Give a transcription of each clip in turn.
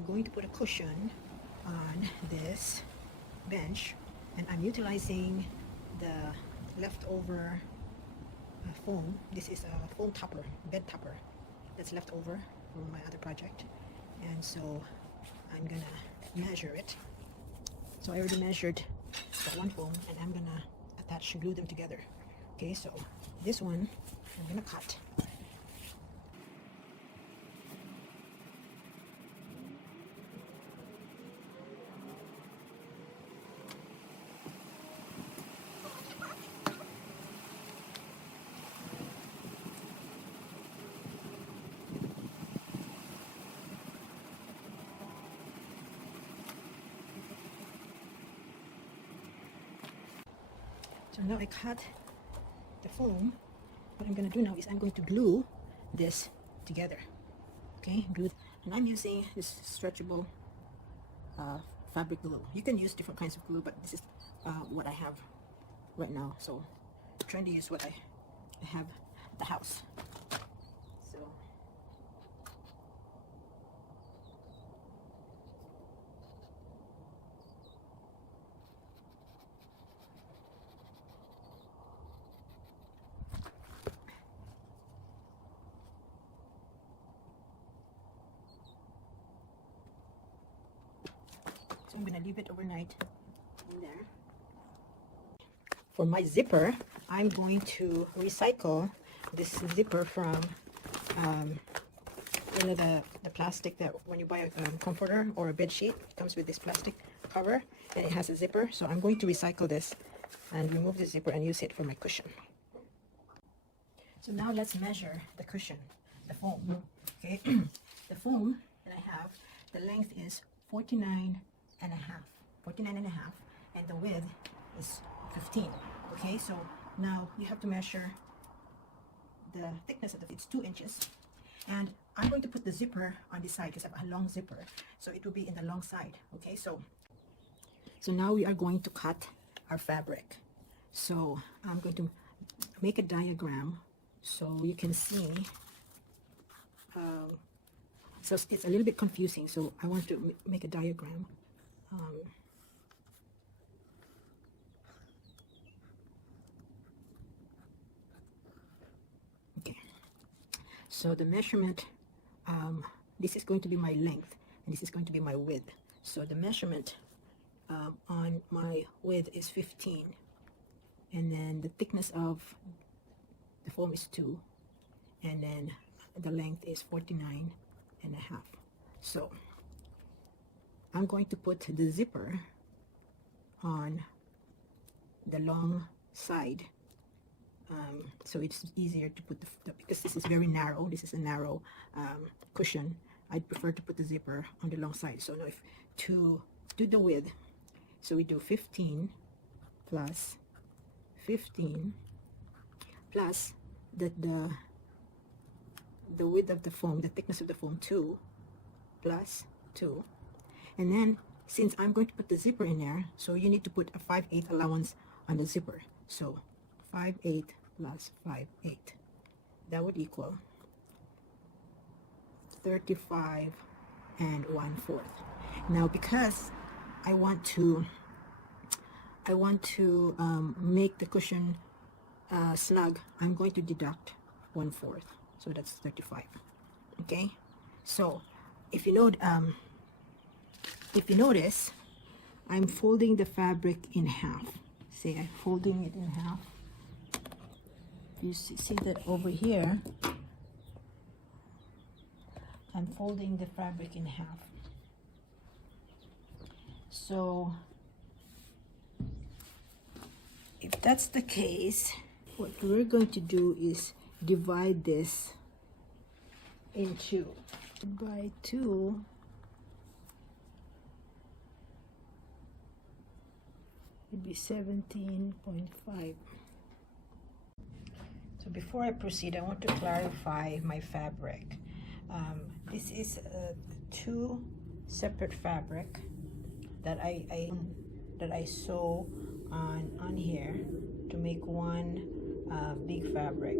I'm going to put a cushion on this bench, and I'm utilizing the leftover foam. This is a foam topper, bed topper that's left over from my other project, and so I'm gonna measure it. So I already measured the one foam, and I'm gonna attach, glue them together. Okay, so this one I'm gonna cut. So now I cut the foam. What I'm going to do now is I'm going to glue this together. Okay, glue. And I'm using this stretchable fabric glue. You can use different kinds of glue, but this is what I have right now. So I'm trying to use what I have at the house. So I'm going to leave it overnight in there. For my zipper, I'm going to recycle this zipper from you know, the plastic that when you buy a comforter or a bed sheet, it comes with this plastic cover and it has a zipper. So I'm going to recycle this and remove the zipper and use it for my cushion. So now let's measure the cushion, the foam. Okay, the foam that I have, the length is 49 and a half, and the width is 15. Okay, so now you have to measure the thickness of it's 2 inches, and I'm going to put the zipper on this side because I have a long zipper, so it will be in the long side. Okay, so now we are going to cut our fabric. So I'm going to make a diagram so you can see. So it's a little bit confusing, so I want to make a diagram. Okay, so the measurement, this is going to be my length and this is going to be my width. So the measurement on my width is 15, and then the thickness of the foam is 2, and then the length is 49 and a half. So I'm going to put the zipper on the long side, so it's easier to put because this is very narrow. This is a narrow cushion. I'd prefer to put the zipper on the long side. So now if to do the width, so we do 15 plus 15 plus the width of the foam, the thickness of the foam, 2 plus 2. And then since I'm going to put the zipper in there, so you need to put a 5/8 allowance on the zipper. So 5/8 plus 5/8, that would equal 35 1/4. Now because I want to make the cushion snug, I'm going to deduct 1/4, so that's 35. Okay, so if you notice, I'm folding the fabric in half. See, I'm folding it in half. You see that over here, I'm folding the fabric in half. So if that's the case, what we're going to do is divide this in 2. By 2, it'd be 17.5. So before I proceed, I want to clarify my fabric. This is 2 separate fabric that I sew on here to make one big fabric.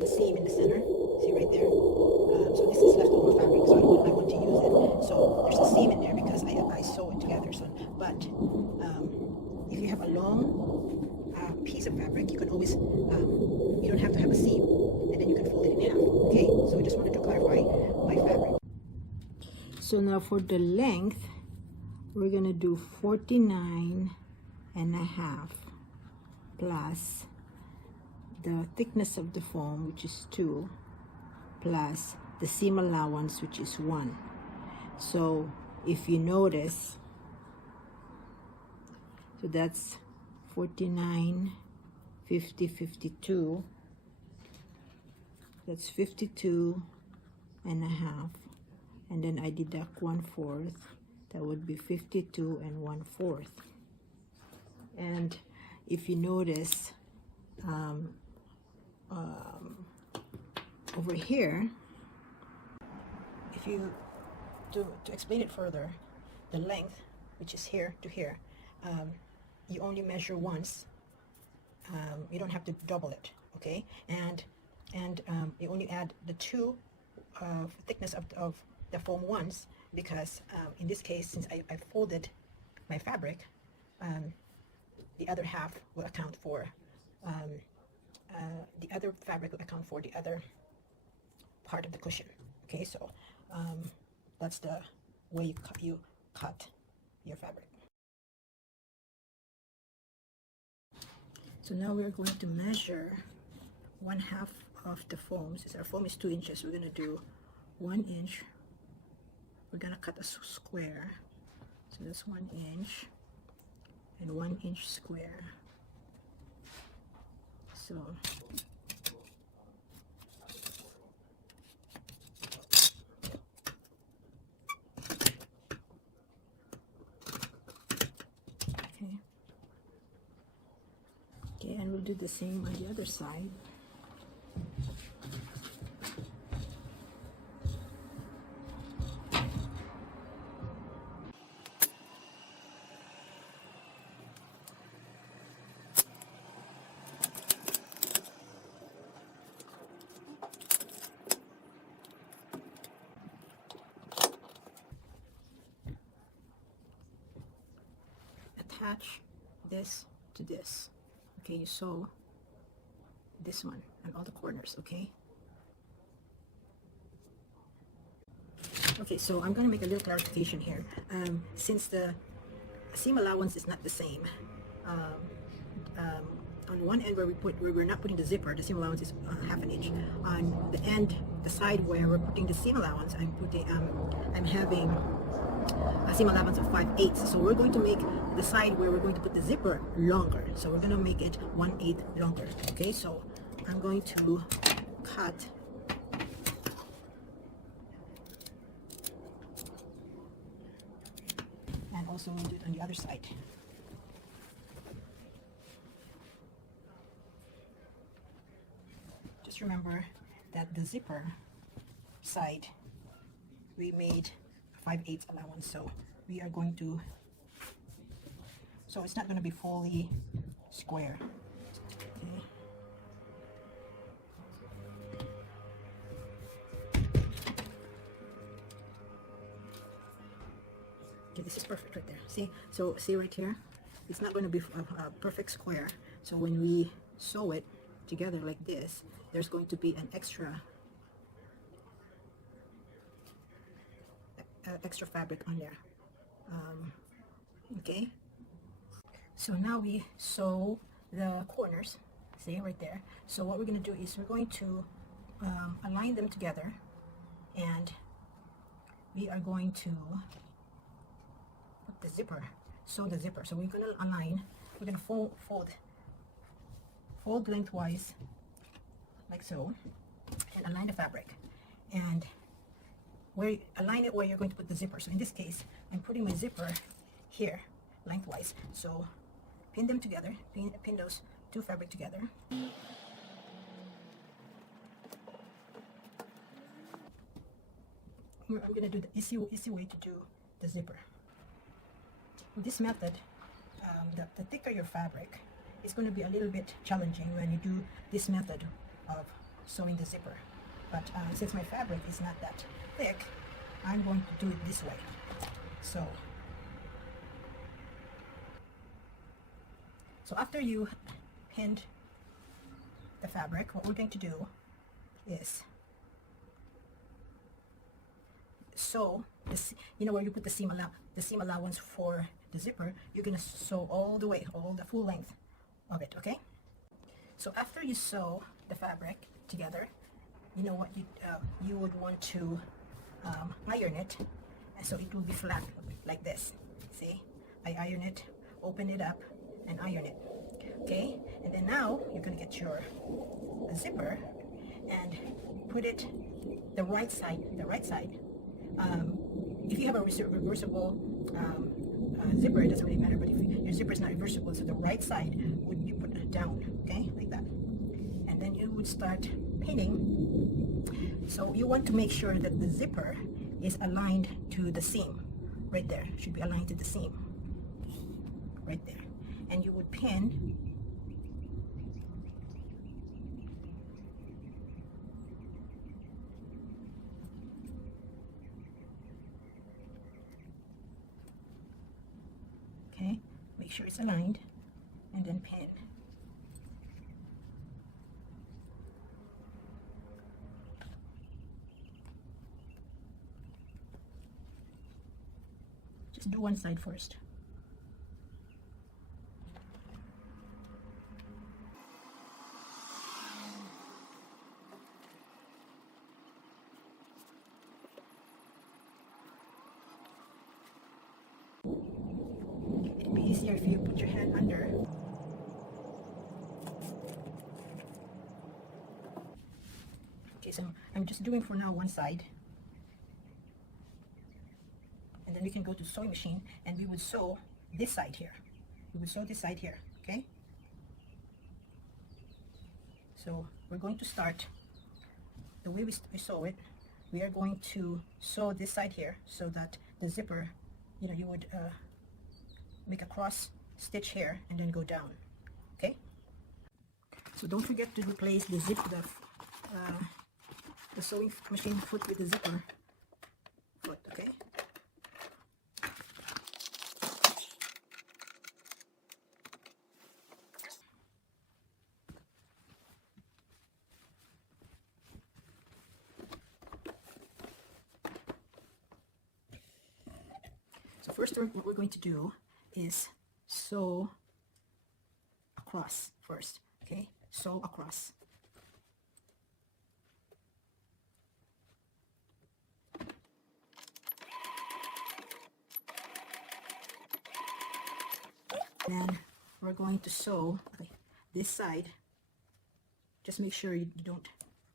The seam in the center, see right there. So this is leftover fabric, so I want to use it. So there's a seam in there because I sew it together. So, but if you have a long piece of fabric, you can always, you don't have to have a seam, and then you can fold it in half. Okay, so I just wanted to clarify my fabric. So now for the length, we're gonna do 49 and a half plus the thickness of the foam, which is 2, plus the seam allowance, which is 1. So if you notice, so that's 49, 50, 52. That's 52 and a half. And then I deduct 1/4. That would be 52 and 1/4. And if you notice, over here, if you to explain it further, the length, which is here to here, you only measure once. You don't have to double it, okay? And you only add the 2 thickness of the foam once, because in this case, since I folded my fabric, the other half will account for the other fabric will account for the other part of the cushion. Okay, so that's the way you cut your fabric. So now we're going to measure 1/2 of the foam. Since our foam is 2 inches, we're going to do 1 inch. We're going to cut a square. So that's 1 inch and 1 inch square. So okay, and we'll do the same on the other side. Attach this to this. Okay, you sew this one and all the corners, okay? Okay, so I'm going to make a little clarification here. Since the seam allowance is not the same, on one end where we're not putting the zipper, the seam allowance is 1/2 inch. On the end, the side where we're putting the seam allowance, I'm having a seam allowance of 5/8. So we're going to make the side where we're going to put the zipper longer. So we're going to make it 1/8 longer. Okay, so I'm going to cut and also we'll do it on the other side. Just remember that the zipper side we made 5/8 allowance, so we are going to, so it's not going to be fully square. Okay. Okay, this is perfect right there. See, so see right here, it's not going to be a perfect square. So when we sew it together like this, there's going to be an extra fabric on there. Okay, so now we sew the corners, see right there. So what we're going to do is we're going to align them together, and we are going to put the zipper, sew the zipper. So we're going to align, we're going to fold lengthwise like so, and align the fabric, and align it where you're going to put the zipper. So in this case, I'm putting my zipper here lengthwise. So pin them together, pin those 2 fabric together. I'm going to do the easy way to do the zipper. In this method, the thicker your fabric, it's going to be a little bit challenging when you do this method of sewing the zipper. But since my fabric is not that thick, I'm going to do it this way. So after you pinned the fabric, what we're going to do is sew this, you know where you put the seam allowance for the zipper, you're gonna sew all the way, all the full length of it, okay? So after you sew the fabric together, you know what you would want to iron it, and so it will be flat like this. See, I iron it, open it up, and iron it. Okay, and then now you're gonna get your zipper and put it the right side. If you have a reversible zipper, it doesn't really matter. But if your zipper is not reversible, so the right side would be put down. Okay, like that, and then you would start pinning. So you want to make sure that the zipper is aligned to the seam. Right there, should be aligned to the seam. Right there, and you would pin. Okay, make sure it's aligned, and then pin. Just do one side first. It'd be easier if you put your hand under. Okay, so I'm just doing for now one side. And then we can go to sewing machine and we would sew this side here. We would sew this side here, okay? So we're going to start, the way we sew it, we are going to sew this side here so that the zipper, you know, you would make a cross stitch here and then go down, okay? So don't forget to replace the sewing machine foot with the zipper foot, okay? So first what we're going to do is sew across first, okay? Sew across. Then we're going to sew this side. Just make sure you don't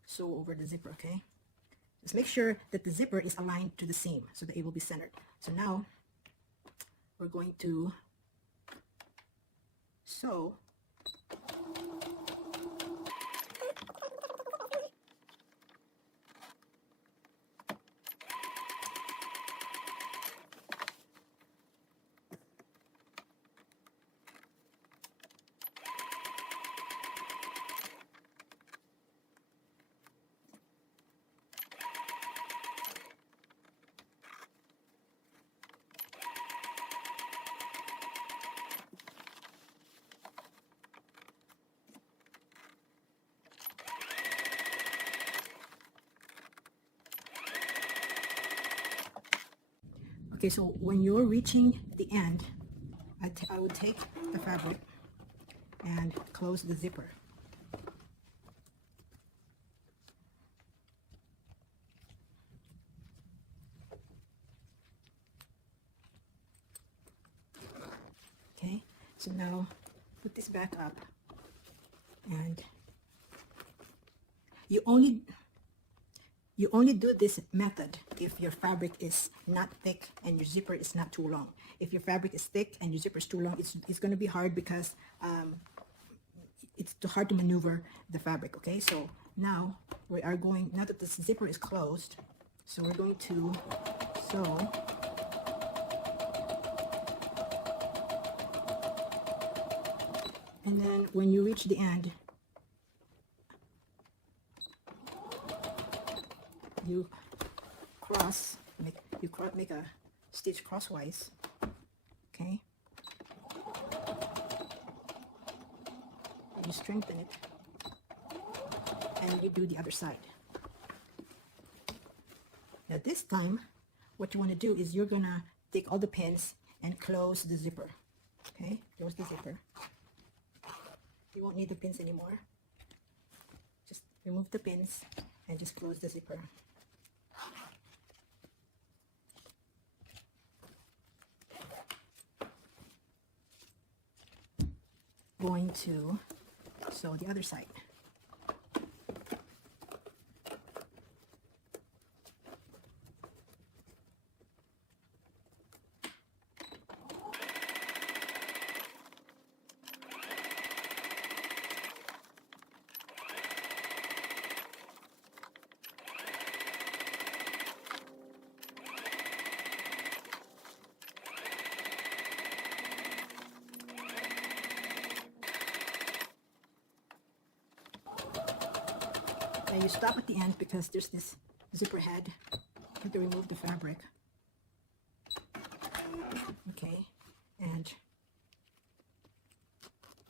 sew over the zipper, okay? Just make sure that the zipper is aligned to the seam so that it will be centered. So now we're going to sew okay, so when you're reaching the end, I would take the fabric and close the zipper. Okay, so now put this back up, and you only do this method if your fabric is not thick and your zipper is not too long. If your fabric is thick and your zipper is too long, it's going to be hard because it's too hard to maneuver the fabric, okay? So now we are going, now that the zipper is closed, so we're going to sew and then when you reach the end, you cross make a stitch crosswise, okay? You strengthen it, and you do the other side. Now this time, what you want to do is you're gonna take all the pins and close the zipper. Okay, close the zipper. You won't need the pins anymore. Just remove the pins and just close the zipper. Going to sew the other side. Now you stop at the end because there's this zipper head. You have to remove the fabric. Okay, and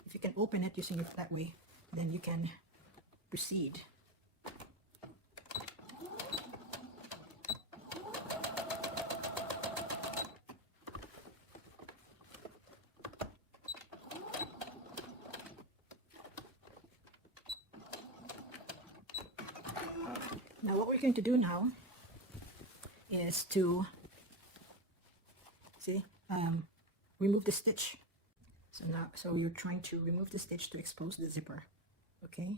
if you can open it using it that way, then you can proceed. Now what we're going to do now is to remove the stitch. So you're trying to remove the stitch to expose the zipper, okay?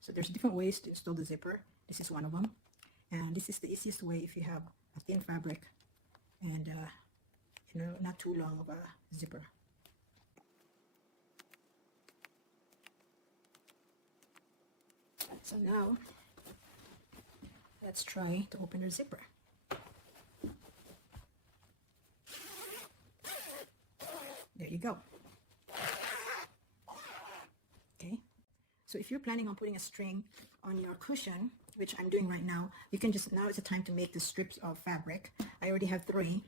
So there's different ways to install the zipper. This is one of them, and this is the easiest way if you have a thin fabric and you know, not too long of a zipper. So now let's try to open our zipper. There you go. Okay, so if you're planning on putting a string on your cushion, which I'm doing right now, you can just, now is the time to make the strips of fabric. I already have 3,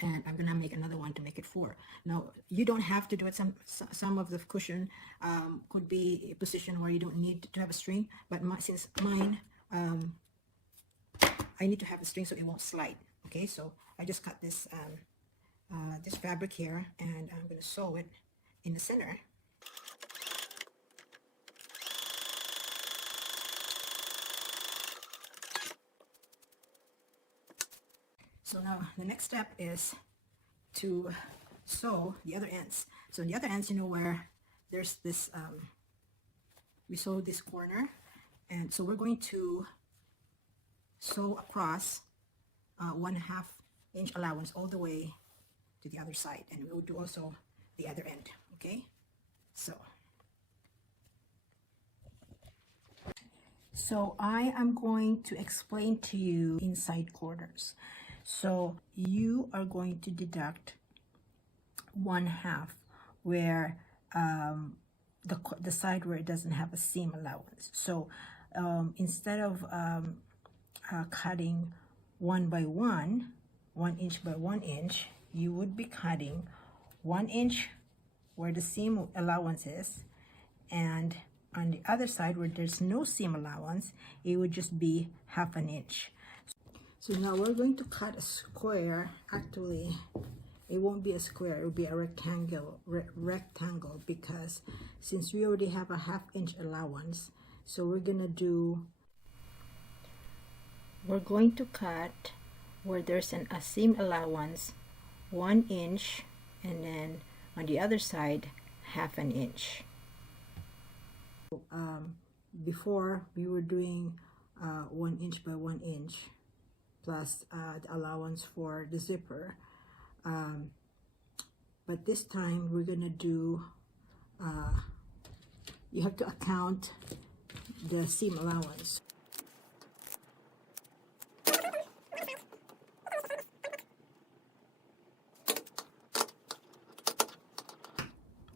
and I'm gonna make another one to make it 4. Now you don't have to do it. Some of the cushion could be a position where you don't need to have a string, but since mine I need to have a string so it won't slide. Okay, so I just cut this this fabric here, and I'm gonna sew it in the center. So now the next step is to sew the other ends. So the other ends, you know, where there's this, we sew this corner, and so we're going to sew across 1/2 inch allowance all the way to the other side, and we'll do also the other end. Okay, so I am going to explain to you inside corners. So you are going to deduct 1/2 where the side where it doesn't have a seam allowance. So instead of cutting 1 by 1, 1 inch by 1 inch, you would be cutting 1 inch where the seam allowance is, and on the other side where there's no seam allowance, it would just be 1/2 inch. So now we're going to cut a square. Actually, it won't be a square, it will be a rectangle, because since we already have a 1/2 inch allowance, so we're going to cut where there's a seam allowance 1 inch, and then on the other side 1/2 inch. Before we were doing 1 inch by 1 inch plus the allowance for the zipper, but this time we're gonna do you have to account the seam allowance.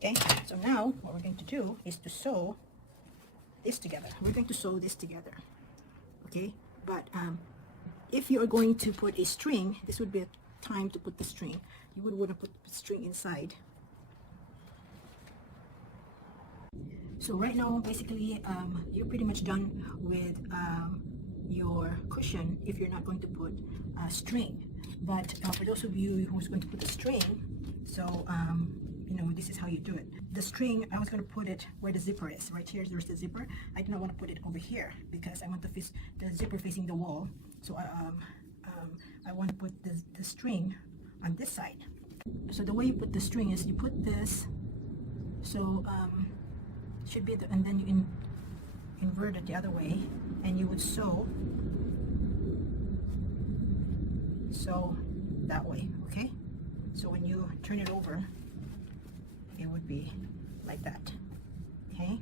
Okay, so now what we're going to do is to sew this together. We're going to sew this together. Okay, but if you are going to put a string, this would be a time to put the string. You would want to put the string inside. So right now, basically, you're pretty much done with your cushion if you're not going to put a string. But for those of you who's going to put a string, so you know, this is how you do it. The string, I was going to put it where the zipper is. Right here, there's the zipper. I do not want to put it over here because I want the zipper facing the wall. So I want to put the string on this side. So the way you put the string is you put this, so should be and then you invert it the other way, and you would sew that way. Okay, so when you turn it over, it would be like that. Okay.